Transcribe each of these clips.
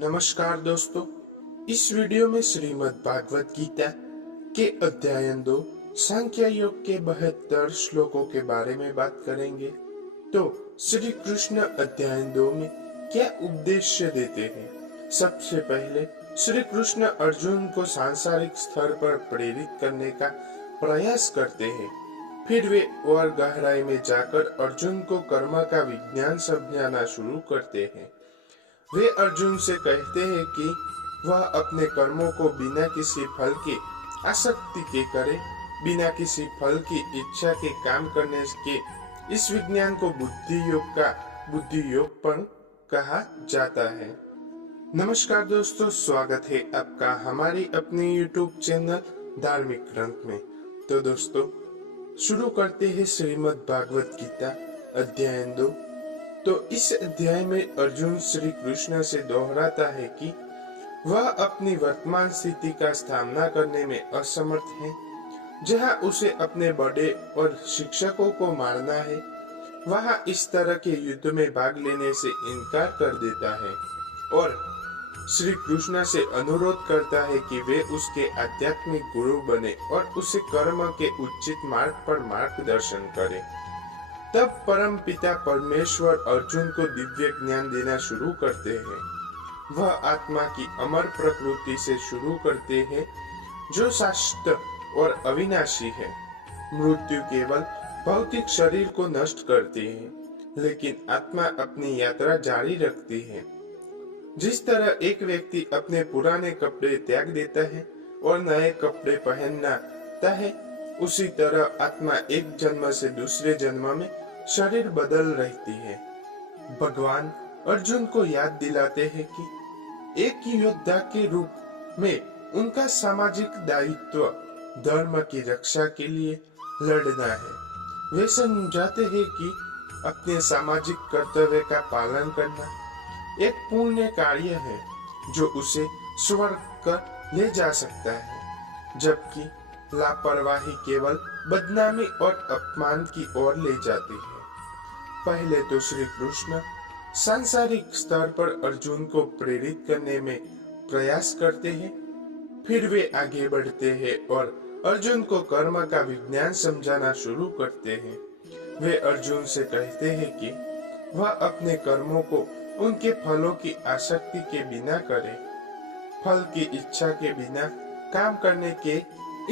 नमस्कार दोस्तों, इस वीडियो में श्रीमद् भागवत गीता के अध्याय 2 सांख्य योग के 72 श्लोकों के बारे में बात करेंगे। तो श्री कृष्ण अध्याय 2 में क्या उपदेश देते हैं? सबसे पहले श्री कृष्ण अर्जुन को सांसारिक स्तर पर प्रेरित करने का प्रयास करते हैं। फिर वे और गहराई में जाकर अर्जुन को कर्म का विज्ञान समझाना शुरू करते हैं। वे अर्जुन से कहते हैं कि वह अपने कर्मों को बिना किसी फल की आसक्ति के करे, बिना किसी फल की इच्छा के काम करने के इस विज्ञान को बुद्धि योगपन कहा जाता है। नमस्कार दोस्तों, स्वागत है आपका हमारी अपनी YouTube चैनल धार्मिक ग्रंथ में। तो दोस्तों, शुरू करते हैं श्रीमद् भागवत गीता अध्याय 2। तो इस अध्याय में अर्जुन श्री कृष्ण से दोहराता है कि वह अपनी वर्तमान स्थिति का सामना करने में असमर्थ है। जहां उसे अपने बड़े और शिक्षकों को मारना है, वहां इस तरह के युद्ध में भाग लेने से इनकार कर देता है और श्री कृष्ण से अनुरोध करता है कि वे उसके आध्यात्मिक गुरु बने और उसे कर्म के उचित मार्ग पर मार्गदर्शन करें। तब परम पिता परमेश्वर अर्जुन को दिव्य ज्ञान देना शुरू करते हैं। वह आत्मा की अमर प्रकृति से शुरू करते हैं, जो शाश्वत और अविनाशी है। मृत्यु केवल भौतिक शरीर को नष्ट करती है, लेकिन आत्मा अपनी यात्रा जारी रखती है। जिस तरह एक व्यक्ति अपने पुराने कपड़े त्याग देता है और नए कपड़े पहनता है, उसी तरह आत्मा एक जन्म से दूसरे जन्म में शरीर बदल रहती है। भगवान अर्जुन को याद दिलाते हैं कि एक योद्धा के रूप में उनका सामाजिक दायित्व धर्म की रक्षा के लिए लड़ना है। वे समझाते हैं कि अपने सामाजिक कर्तव्य का पालन करना एक पुण्य कार्य है, जो उसे स्वर्ग कर ले जा सकता है, जबकि लापरवाही केवल बदनामी और अपमान की ओर ले जाती है। पहले तो श्री कृष्ण सांसारिक स्तर पर अर्जुन को प्रेरित करने में प्रयास करते हैं, फिर वे आगे बढ़ते हैं और अर्जुन को कर्म का विज्ञान समझाना शुरू करते हैं। वे अर्जुन से कहते हैं कि वह अपने कर्मों को उनके फलों की आसक्ति के बिना करे, फल की इच्छा के बिना काम करने के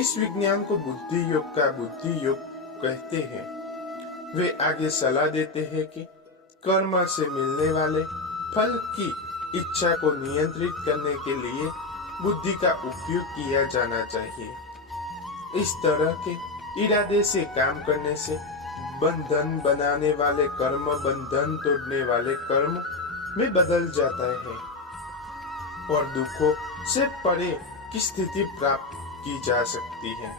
इस विज्ञान को बुद्धि योग कहते हैं। वे आगे सलाह देते हैं कि कर्म से मिलने वाले फल की इच्छा को नियंत्रित करने के लिए बुद्धि का उपयोग किया जाना चाहिए। इस तरह के इरादे से काम करने से बंधन बनाने वाले कर्म बंधन तोड़ने वाले कर्म में बदल जाता है और दुखों से परे की स्थिति प्राप्त की जा सकती है।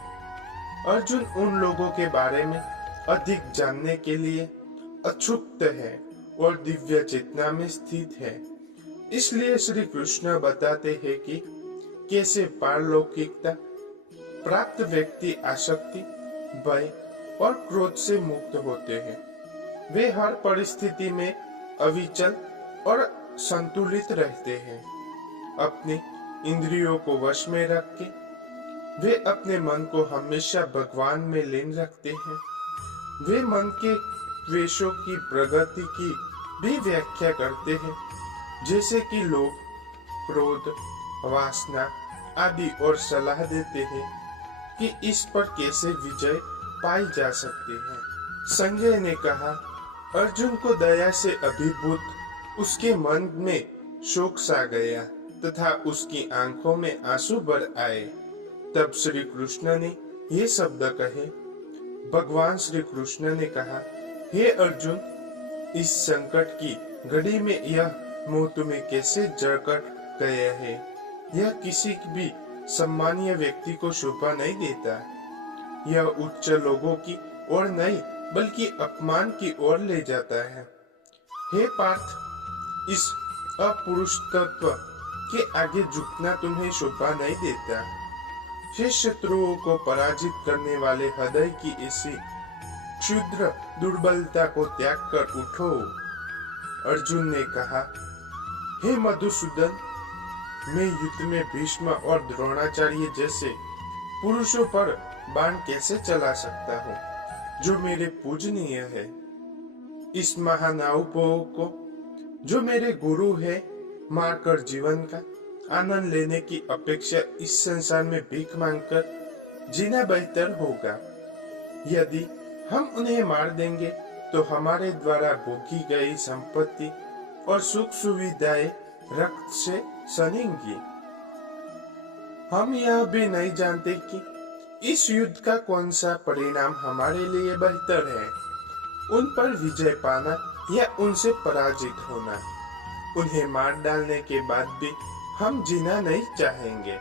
अर्जुन उन लोगों के बारे में अधिक जानने के लिए अक्षुब्ध है और दिव्य चेतना में स्थित है। इसलिए श्री कृष्ण बताते हैं कि कैसे पारलौकिकता प्राप्त व्यक्ति आसक्ति, भय और क्रोध से मुक्त होते हैं। वे हर परिस्थिति में अविचल और संतुलित रहते हैं। अपनी इंद्रियों को वश में रख के वे अपने मन को हमेशा भगवान में लीन रखते हैं। वे मन के द्वेषों की प्रगति की भी व्याख्या करते हैं, जैसे कि लोभ, क्रोध, वासना आदि, और सलाह देते हैं कि इस पर कैसे विजय पाई जा सकती है। संजय ने कहा, अर्जुन को दया से अभिभूत उसके मन में शोक सा गया तथा उसकी आंखों में आंसू भर आए। तब श्री कृष्ण ने ये शब्द कहे। भगवान श्री कृष्ण ने कहा, हे अर्जुन, इस संकट की घड़ी में यह मोह तुम्हें कैसे जकड़ गया है? यह किसी भी सम्मानीय व्यक्ति को शोभा नहीं देता। यह उच्च लोगों की ओर नहीं बल्कि अपमान की ओर ले जाता है। हे पार्थ, इस अपुरुष तत्व के आगे झुकना तुम्हें शोभा नहीं देता। शेष शत्रुओं को पराजित करने वाले हृदय की ऐसी क्षुद्र दुर्बलता को त्याग कर उठो। अर्जुन ने कहा, हे मधुसूदन, मैं युद्ध में भीष्म और द्रोणाचार्य जैसे पुरुषों पर बाण कैसे चला सकता हूँ, जो मेरे पूजनीय है। इस महानाउपों को, जो मेरे गुरु है, मारकर जीवन का आनंद लेने की अपेक्षा इस संसार में भीख मांगकर जीना बेहतर होगा। यदि हम उन्हें मार देंगे तो हमारे द्वारा भोगी गई संपत्ति और सुख सुविधाएं रक्त से सनेंगी। हम यह भी नहीं जानते कि इस युद्ध का कौन सा परिणाम हमारे लिए बेहतर है, उन पर विजय पाना या उनसे पराजित होना। उन्हें मार डालने के बाद भी हम जीना नहीं चाहेंगे,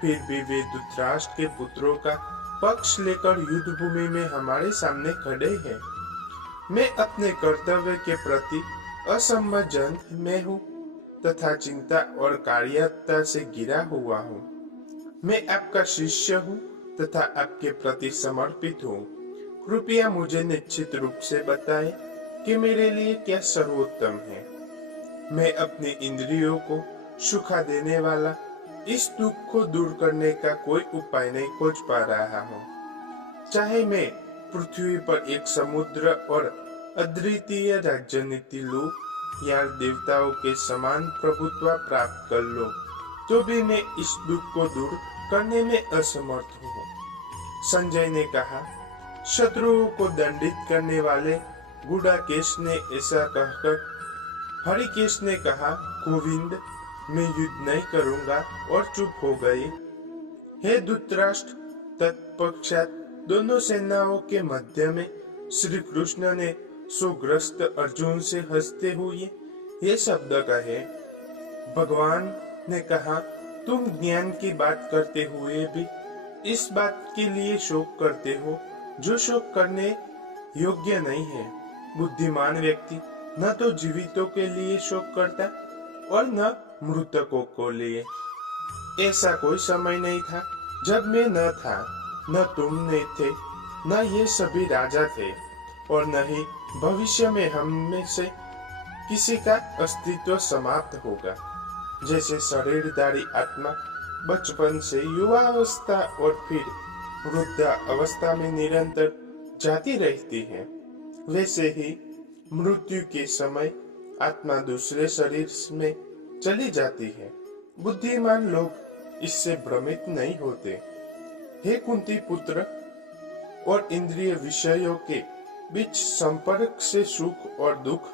फिर भी वे धृतराष्ट्र के पुत्रों का पक्ष लेकर युद्ध भूमि में हमारे सामने खड़े हैं। मैं अपने कर्तव्य के प्रति असमंजस में हूँ तथा चिंता और कायरता से घिरा हुआ हूँ। मैं आपका शिष्य हूँ तथा आपके प्रति समर्पित हूँ। कृपया मुझे निश्चित रूप से बताएं कि मेरे लिए क्या सर्वोत्तम है। मैं अपनी इंद्रियों को सुखा देने वाला इस दुख को दूर करने का कोई उपाय नहीं खोज पा रहा हूँ। चाहे मैं पृथ्वी पर एक समुद्र और अद्वितीय राजनीति लूं या देवताओं के समान प्रभुत्व प्राप्त कर लूं, तो भी मैं इस दुख को दूर करने में असमर्थ हूँ। संजय ने कहा। शत्रुओं को दंडित करने वाले गुडाकेश ने ऐसा कहकर हरिकेश ने कहा, गोविंद, मैं युद्ध नहीं करूंगा, और चुप हो गए। हे धृतराष्ट्र, तत्पश्चात दोनों सेनाओं के मध्य में श्री कृष्ण ने शोकग्रस्त अर्जुन से हंसते हुए ये शब्द कहे। भगवान ने कहा, तुम ज्ञान की बात करते हुए भी इस बात के लिए शोक करते हो जो शोक करने योग्य नहीं है। बुद्धिमान व्यक्ति न तो जीवितों के लिए शोक करता और न मृतकों को लिए। ऐसा कोई समय नहीं था जब मैं न था, न तुम ने थे, न ये सभी राजा थे, और न ही भविष्य में हम में से किसी का अस्तित्व समाप्त होगा। जैसे शरीरधारी आत्मा बचपन से युवावस्था और फिर वृद्धावस्था में निरंतर जाती रहती है, वैसे ही मृत्यु के समय आत्मा दूसरे शरीर में चली जाती है। बुद्धिमान लोग इससे भ्रमित नहीं होते। हे कुंती पुत्र, और इंद्रिय विषयों के बीच संपर्क से सुख और दुख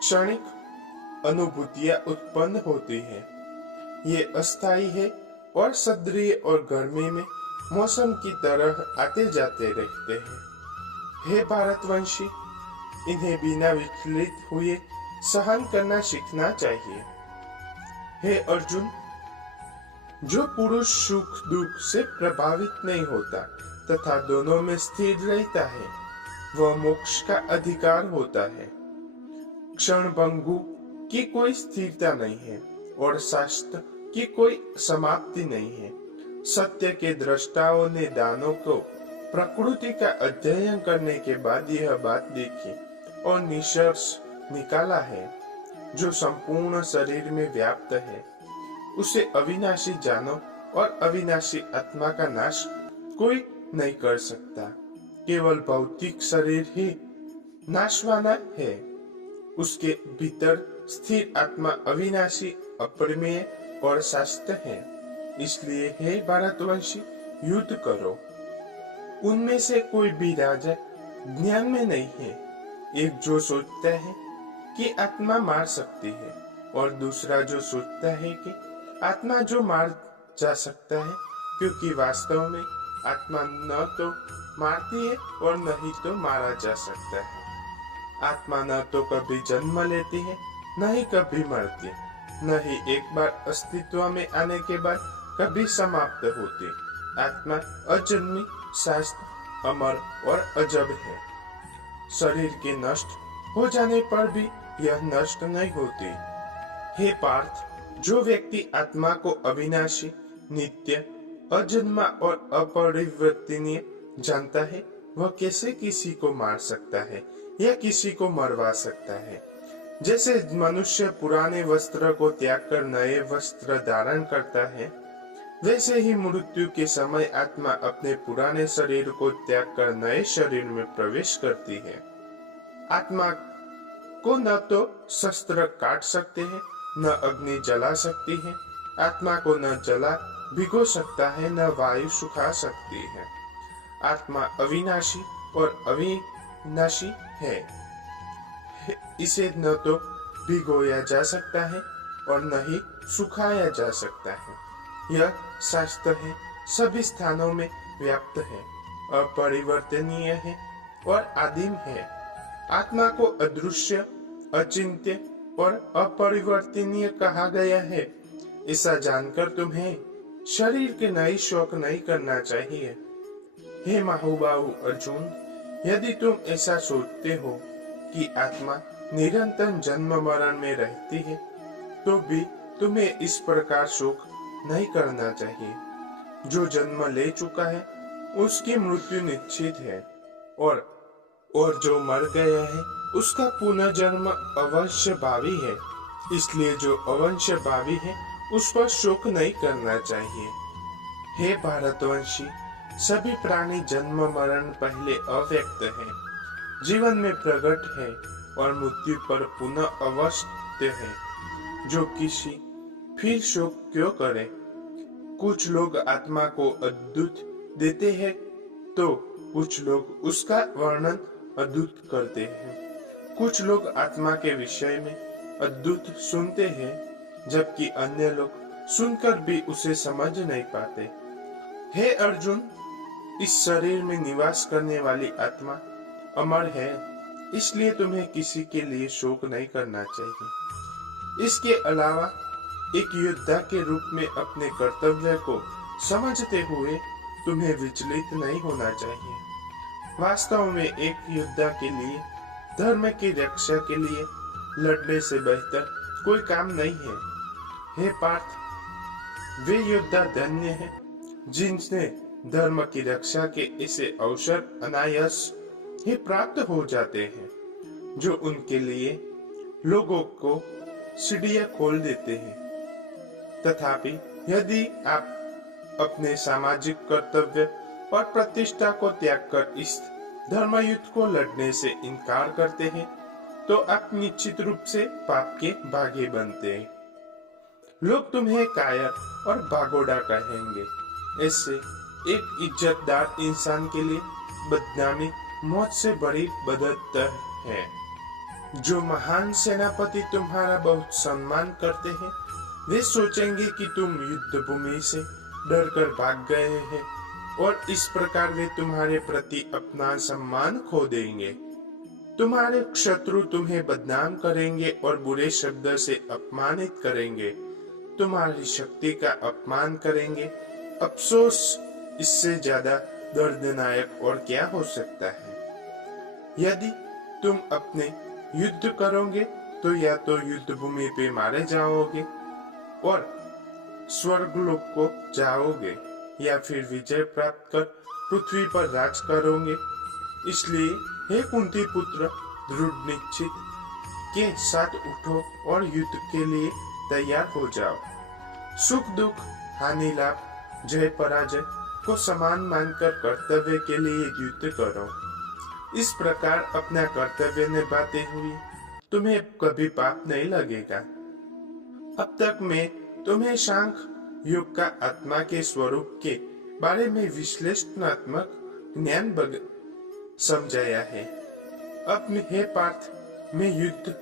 क्षणिक अनुभूतियां उत्पन्न होती हैं। ये अस्थायी है और सर्दी और गर्मी में मौसम की तरह आते जाते रहते हैं। हे भारतवंशी, इन्हें बिना विचलित हुए सहन करना सीखना चाहिए। हे अर्जुन, जो पुरुष सुख दुख से प्रभावित नहीं होता तथा दोनों में स्थिर रहता है, वह मोक्ष का अधिकार होता है। क्षण भंगु की कोई स्थिरता नहीं है और शास्त्र की कोई समाप्ति नहीं है। सत्य के दृष्टाओं ने दानों को प्रकृति का अध्ययन करने के बाद यह बात देखी और निष्कर्ष निकाला है, जो संपूर्ण शरीर में व्याप्त है, उसे अविनाशी जानो और अविनाशी आत्मा का नाश कोई नहीं कर सकता। केवल भौतिक शरीर ही नाशवान है। उसके भीतर स्थिर आत्मा अविनाशी, अप्रमेय और शाश्वत है। इसलिए हे भारतवंशी, युद्ध करो। उनमें से कोई भी राजा ज्ञान में नहीं है। एक जो सोचता है कि आत्मा मार सकती है और दूसरा जो सोचता है कि आत्मा जो मार जा सकता है, क्योंकि वास्तव में आत्मा न तो मारती है और न ही तो मारा जा सकता है। आत्मा न तो कभी जन्म लेती है, न ही कभी मरती, न ही एक बार अस्तित्व में आने के बाद कभी समाप्त होती। आत्मा अजन्मी, शाश्वत, अमर और अजब है। शरीर के नष्ट हो जाने पर भी यह नष्ट नहीं होती। हे पार्थ, जो व्यक्ति आत्मा को अविनाशी, नित्य, अजन्मा और अपरिवर्तनीय जानता है, वह कैसे किसी को मार सकता है या किसी को मरवा सकता है। जैसे मनुष्य पुराने वस्त्र को त्याग कर नए वस्त्र धारण करता है, वैसे ही मृत्यु के समय आत्मा अपने पुराने शरीर को त्याग कर नए शरीर में प्रवेश करती है। आत्मा को न तो शस्त्र काट सकते हैं, न अग्नि जला सकती है। आत्मा को न जला भिगो सकता है, न वायु सुखा सकती है। आत्मा अविनाशी और अविनाशी है। इसे न तो भिगोया जा सकता है और न ही सुखाया जा सकता है। यह शास्त्र है, सभी स्थानों में व्याप्त है, अपरिवर्तनीय है और आदिम है। आत्मा को अदृश्य, अचिंत्य और अपरिवर्तनीय कहा गया है। ऐसा जानकर तुम्हें शरीर के नई शौक नहीं करना चाहिए। हे महाबाहु अर्जुन, यदि तुम ऐसा सोचते हो कि आत्मा निरंतर जन्म मरण में रहती है, तो भी तुम्हें इस प्रकार शोक नहीं करना चाहिए। जो जन्म ले चुका है उसकी मृत्यु निश्चित है, और जो मर गया है उसका पुनर्जन्म अवश्य भावी है। इसलिए जो अवश्य भावी है उस पर शोक नहीं करना चाहिए। हे भारतवंशी, सभी प्राणी जन्म मरण पहले अव्यक्त है, जीवन में प्रकट है और मृत्यु पर पुनः अवस्थित है। जो किसी फिर शोक क्यों करे? कुछ लोग आत्मा को अद्भुत देते हैं तो कुछ लोग उसका वर्णन अद्भुत करते हैं। कुछ लोग आत्मा के विषय में अद्भुत सुनते हैं, जबकि अन्य लोग सुनकर भी उसे समझ नहीं पाते। हे अर्जुन, इस शरीर में निवास करने वाली आत्मा अमर है, इसलिए तुम्हें किसी के लिए शोक नहीं करना चाहिए। इसके अलावा एक योद्धा के रूप में अपने कर्तव्य को समझते हुए तुम्हें विचलित नहीं होना चाहिए। वास्तव में एक योद्धा के लिए धर्म की रक्षा के लिए लड़ने से बेहतर कोई काम नहीं है। हे पार्थ, वे योद्धा धन्य हैं जिनसे धर्म की रक्षा के ऐसे अवसर अनायास ही प्राप्त हो जाते हैं, जो उनके लिए लोगों को सीढ़ियां खोल देते हैं। तथापि यदि आप अपने सामाजिक कर्तव्य और प्रतिष्ठा को त्याग कर इस धर्मयुद्ध को लड़ने से इनकार करते हैं, तो आप निश्चित रूप से पाप के भागी बनते हैं। लोग तुम्हें कायर और भागोड़ा कहेंगे। ऐसे एक इज्जतदार इंसान के लिए बदनामी मौत से बड़ी बदतर है। जो महान सेनापति तुम्हारा बहुत सम्मान करते हैं, वे सोचेंगे कि तुम युद्ध भूमि से डरकर भाग गए हैं और इस प्रकार वे तुम्हारे प्रति अपना सम्मान खो देंगे। तुम्हारे शत्रु तुम्हें बदनाम करेंगे और बुरे शब्द से अपमानित करेंगे, तुम्हारी शक्ति का अपमान करेंगे। अफसोस, इससे ज्यादा दर्दनायक और क्या हो सकता है? यदि तुम अपने युद्ध करोगे तो या तो युद्ध भूमि पे मारे जाओगे और स्वर्गलोक को जाओगे, या फिर विजय प्राप्त कर पृथ्वी पर राज करोगे। इसलिए हे कुंती पुत्र, दृढ़ निश्चित के साथ उठो और युद्ध के लिए तैयार हो जाओ। सुख दुख, हानि लाभ, जय पराजय को समान मानकर कर्तव्य के लिए युद्ध करो। इस प्रकार अपना कर्तव्य निभाते हुए तुम्हें कभी पाप नहीं लगेगा। अब तक मैं तुम्हें सांख्य योग का आत्मा के स्वरूप के बारे में विश्लेषणात्मक ज्ञान समझाया है। अब हे पार्थ, मैं युद्ध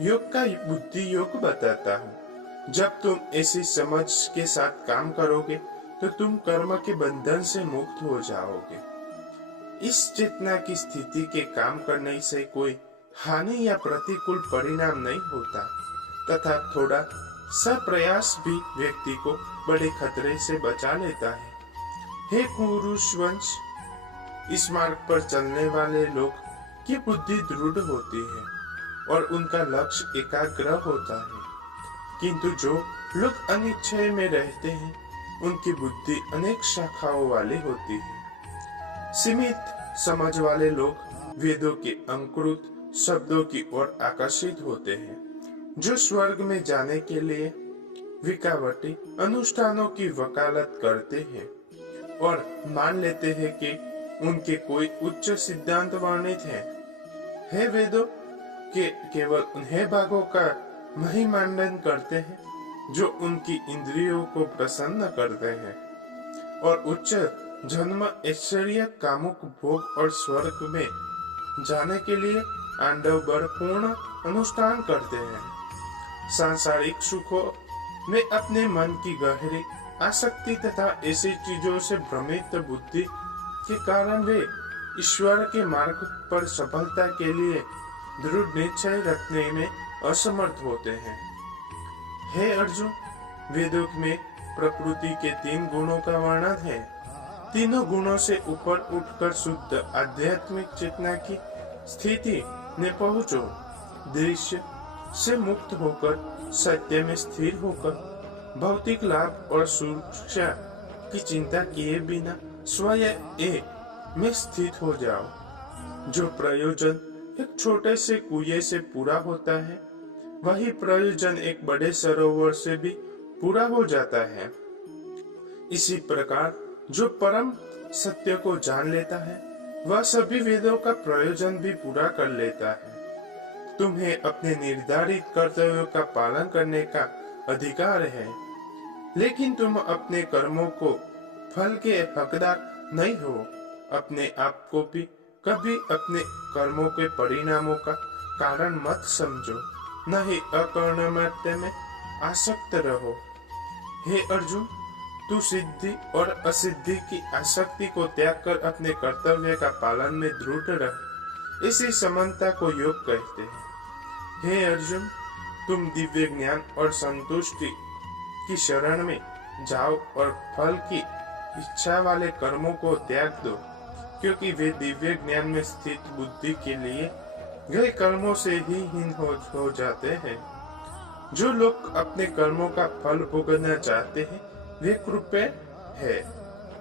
योग का बुद्धि योग बताता हूँ। जब तुम ऐसी समझ के साथ काम करोगे तो तुम कर्म के बंधन से मुक्त हो जाओगे। इस चेतना की स्थिति के काम करने से कोई हानि या प्रतिकूल परिणाम नहीं होता, तथा थोड़ा सप्रयास भी व्यक्ति को बड़े खतरे से बचा लेता है। हे कुरुवंश, इस मार्ग पर चलने वाले लोग की बुद्धि दृढ़ होती है और उनका लक्ष्य एकाग्र होता है, किंतु जो लोग अनिश्चय में रहते हैं उनकी बुद्धि अनेक शाखाओं वाली होती है। सीमित समझ वाले लोग वेदों के अंकुरित शब्दों की ओर आकर्षित होते हैं, जो स्वर्ग में जाने के लिए विकावटी अनुष्ठानों की वकालत करते हैं और मान लेते हैं कि उनके कोई उच्च सिद्धांत वर्णित हैं। हे वेदों के केवल उन्हें भागों का महिमांडन करते हैं जो उनकी इंद्रियों को प्रसन्न करते हैं और उच्च जन्म ऐश्वर्य कामुक भोग और स्वर्ग में जाने के लिए आंडव पूर्ण अनुष्ठान करते हैं। सांसारिक सुखों में अपने मन की गहरी आसक्ति तथा ऐसी चीजों से भ्रमित बुद्धि के कारण वे ईश्वर के मार्ग पर सफलता के लिए दृढ़ निश्चय रखने में असमर्थ होते हैं। हे अर्जुन, वेदों में प्रकृति के 3 गुणों का वर्णन है। तीनों गुणों से ऊपर उठकर शुद्ध आध्यात्मिक चेतना की स्थिति में पहुंचो। दृश्य से मुक्त होकर सत्य में स्थिर होकर भौतिक लाभ और सुरक्षा की चिंता किए बिना स्वयं एक में स्थित हो जाओ। जो प्रयोजन एक छोटे से कुएं से पूरा होता है, वही प्रयोजन एक बड़े सरोवर से भी पूरा हो जाता है। इसी प्रकार जो परम सत्य को जान लेता है, वह सभी वेदों का प्रयोजन भी पूरा कर लेता है। तुम्हें अपने निर्धारित कर्तव्यों का पालन करने का अधिकार है, लेकिन तुम अपने कर्मों को फल के हकदार नहीं हो। अपने आप को भी कभी अपने कर्मों के परिणामों का कारण मत समझो, नहीं अकर्मण्य में आसक्त रहो। हे अर्जुन, तू सिद्धि और असिद्धि की आसक्ति को त्याग कर अपने कर्तव्य का पालन में दृढ़ रह। इसी समानता को योग कहते हैं। हे अर्जुन, तुम दिव्य ज्ञान और संतुष्टि की शरण में जाओ और फल की इच्छा वाले कर्मों को त्याग दो, क्योंकि वे दिव्य ज्ञान में स्थित बुद्धि के लिए गए कर्मों से ही हीन हो जाते हैं। जो लोग अपने कर्मों का फल भोगना चाहते हैं, वे कृपया है।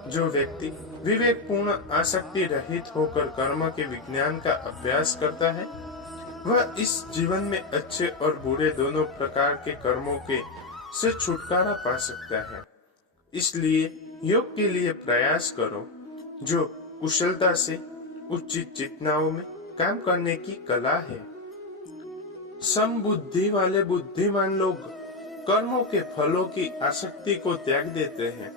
जो व्यक्ति विवेकपूर्ण आसक्ति रहित होकर कर्म के विज्ञान का अभ्यास करता है, वह इस जीवन में अच्छे और बुरे दोनों प्रकार के कर्मों के से छुटकारा पा सकता है। इसलिए योग के लिए प्रयास करो, जो कुशलता से उचित चेतनाओं में काम करने की कला है। समबुद्धि वाले बुद्धिमान लोग कर्मों के फलों की आसक्ति को त्याग देते हैं,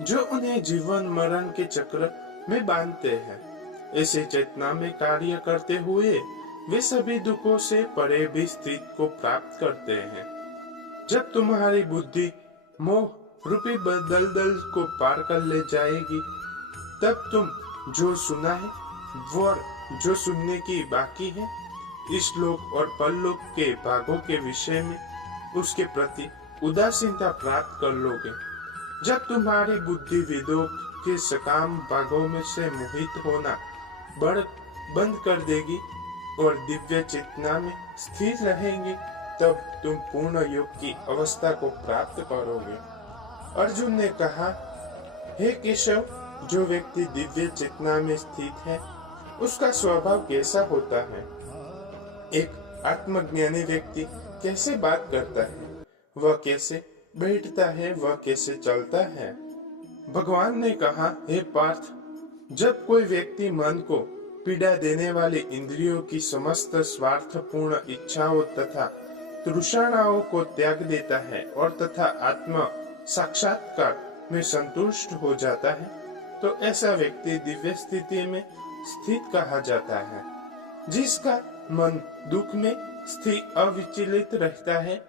जो उन्हें जीवन मरण के चक्र में बांधते हैं। ऐसे चेतना में कार्य करते हुए वे सभी दुखों से परे भी स्थिति को प्राप्त करते हैं। जब तुम्हारी बुद्धि मोह रूपी दलदल को पार कर ले जाएगी, तब तुम जो सुना है और जो सुनने की बाकी है, इस लोक और परलोक के भागों के विषय में उसके प्रति उदासीनता प्राप्त कर लोगे। जब तुम्हारी बुद्धि वेदों के सकाम भागों में से मोहित होना बंद कर देगी और दिव्य चेतना में स्थिर रहेंगे, तब तुम पूर्ण योग की अवस्था को प्राप्त करोगे। अर्जुन ने कहा, हे केशव, जो व्यक्ति दिव्य चेतना में स्थित है, उसका स्वभाव कैसा होता है? एक आत्मज्ञानी व्यक्ति कैसे बात करता है, वह कैसे बैठता है, वह कैसे चलता है? भगवान ने कहा, हे पार्थ, जब कोई व्यक्ति मन को पीड़ा देने वाली इंद्रियों की समस्त स्वार्थपूर्ण इच्छाओं तथा तृष्णाओं को त्याग देता है और तथा आत्म साक्षात्कार में संतुष्ट हो जाता है, तो ऐसा व्यक्ति दिव्य स्थिति में स्थित कहा जाता है। जिसका मन दुख में स्थिर अविचलित रहता है,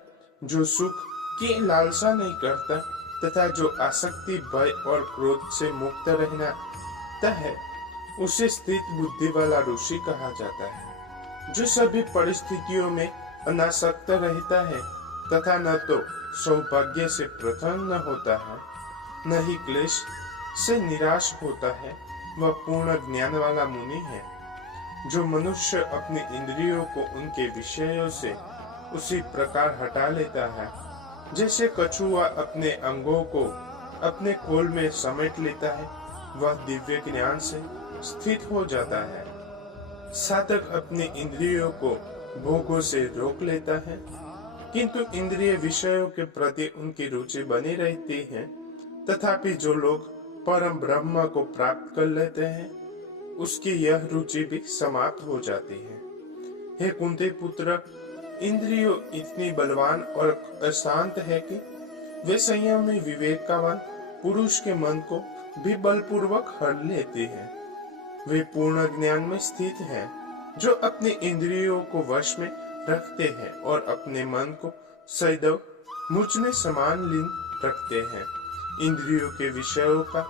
जो सुख की लालसा नहीं करता तथा जो आसक्ति, भय और क्रोध से मुक्त रहना है, उसे स्थित बुद्धि वाला ऋषि कहा जाता है। जो सभी परिस्थितियों में अनासक्त रहता है तथा न तो सौभाग्य से प्रसन्न होता है, न ही क्लेश से निराश होता है, वह पूर्ण ज्ञान वाला मुनि है। जो मनुष्य अपनी इंद्रियों को उनके विषयों से उसी प्रकार हटा लेता है, जैसे कछुआ अपने अंगों को अपने खोल में समेट लेता है, वह दिव्य ज्ञान से स्थित हो जाता है। साधक अपने इंद्रियों को भोगों से रोक लेता है, किंतु इंद्रिय विषयों के प्रति उनकी रुचि बनी रहती है। तथापि जो लोग परम ब्रह्म को प्राप्त कर लेते हैं, उसकी यह रुचि भी समाप्त हो जाती है। हे कुंती पुत्र, इंद्रियों इतनी बलवान और अशांत है कि वे संयमी विवेकवान पुरुष के मन को भी बलपूर्वक हर लेती है। वे पूर्ण ज्ञान में स्थित हैं, जो अपने इंद्रियों को वश में रखते हैं और अपने मन को सदैव मुझ में समान लीन रखते हैं। इंद्रियों के विषयों का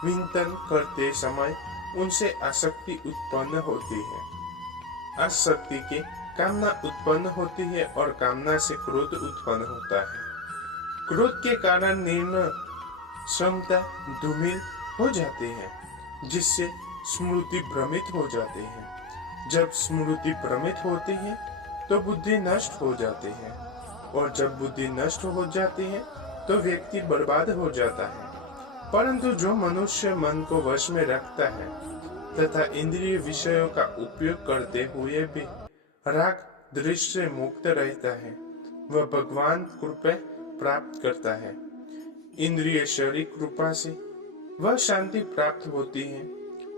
चिंतन करते समय उनसे आसक्ति उत्पन्न होती है। आसक्ति के कामना उत्पन्न होती है और कामना से क्रोध उत्पन्न होता है। क्रोध के कारण निर्णय क्षमता धूमिल हो जाती है, जिससे स्मृति भ्रमित हो जाती है। जब स्मृति भ्रमित होती है तो बुद्धि नष्ट हो जाती है, और जब बुद्धि नष्ट हो जाती है तो व्यक्ति बर्बाद हो जाता है। परंतु जो मनुष्य मन को वश में रखता है तथा इंद्रिय विषयों का उपयोग करते हुए भी राग दृश्य से मुक्त रहता है, वह भगवान कृपा प्राप्त करता है। इंद्रिय शरीर कृपा से वह शांति प्राप्त होती है,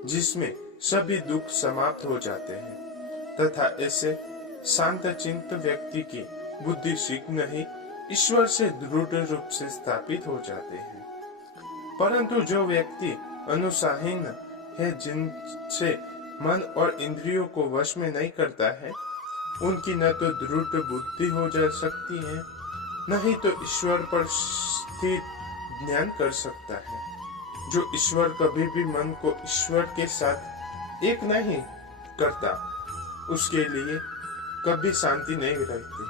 जिसमें सभी दुख समाप्त हो जाते हैं, तथा ऐसे शांत चिंत व्यक्ति की बुद्धि शीघ्र ही ईश्वर से दृढ़ रूप से स्थापित हो जाते हैं। परंतु जो व्यक्ति अनुसाहीन है, जिनसे मन और इंद्रियों को वश में नहीं करता है, उनकी न तो दृढ़ बुद्धि हो जा सकती है, न ही तो ईश्वर पर स्थिर ज्ञान कर सकता है। जो ईश्वर कभी भी मन को ईश्वर के साथ एक नहीं करता, उसके लिए कभी शांति नहीं रहती,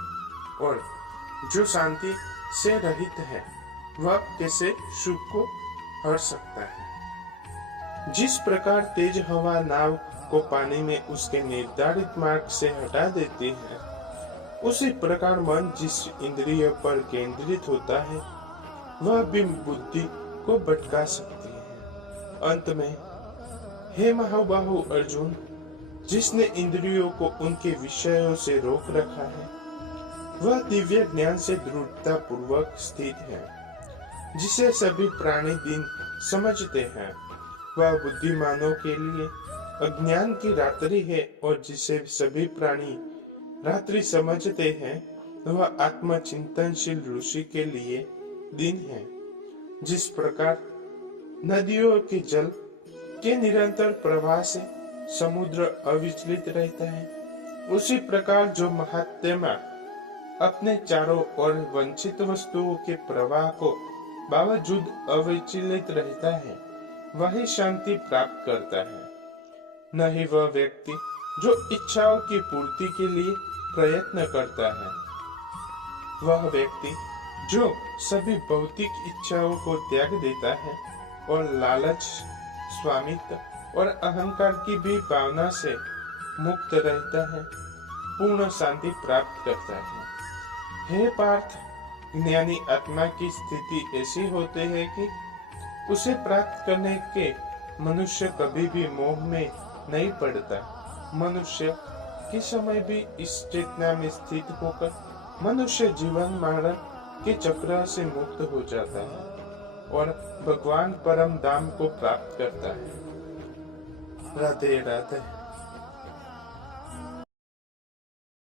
और जो शांति से रहित है, वह कैसे सुख को हर सकता है। जिस प्रकार तेज हवा नाव को पानी में उसके निर्धारित मार्ग से हटा देती है, उसी प्रकार मन जिस इंद्रिय पर केंद्रित होता है, वह भी बुद्धि को भटका सकती है। अंत में, हे महाबाहु अर्जुन, जिसने इंद्रियों को उनके विषयों से रोक रखा है, वह दिव्य ज्ञान से दृढ़ता पूर्वक स्थित है, जिसे सभी प्राणी दिन समझते हैं। वह बुद्धिमानों के लिए अज्ञान की रात्रि है, और जिसे सभी प्राणी रात्रि समझते हैं, वह आत्मचिंतनशील ऋषि के लिए दिन है। जिस प्रकार नदियों के जल के निरंतर प्रवाह से समुद्र अविचलित रहता है, उसी प्रकार जो महात्मा अपने चारों ओर वंचित वस्तुओं के प्रवाह को बावजूद अविचलित रहता है, वही शांति प्राप्त करता है। न ही वह व्यक्ति जो इच्छाओं की पूर्ति के लिए प्रयत्न करता है, वह व्यक्ति जो सभी भौतिक इच्छाओं को त्याग देता है और लालच, स्वामित्व और अहंकार की भी भावना से मुक्त रहता है, पूर्ण शांति प्राप्त करता है। हे पार्थ, ज्ञानी आत्मा की स्थिति ऐसी होती है कि उसे प्राप्त करने के मनुष्य कभी भी मोह में नहीं पड़ता। मनुष्य के समय भी इस चेतना में स्थित होकर मनुष्य जीवन मरण के चक्र से मुक्त हो जाता है और भगवान परम धाम को प्राप्त करता है। राधे राधे।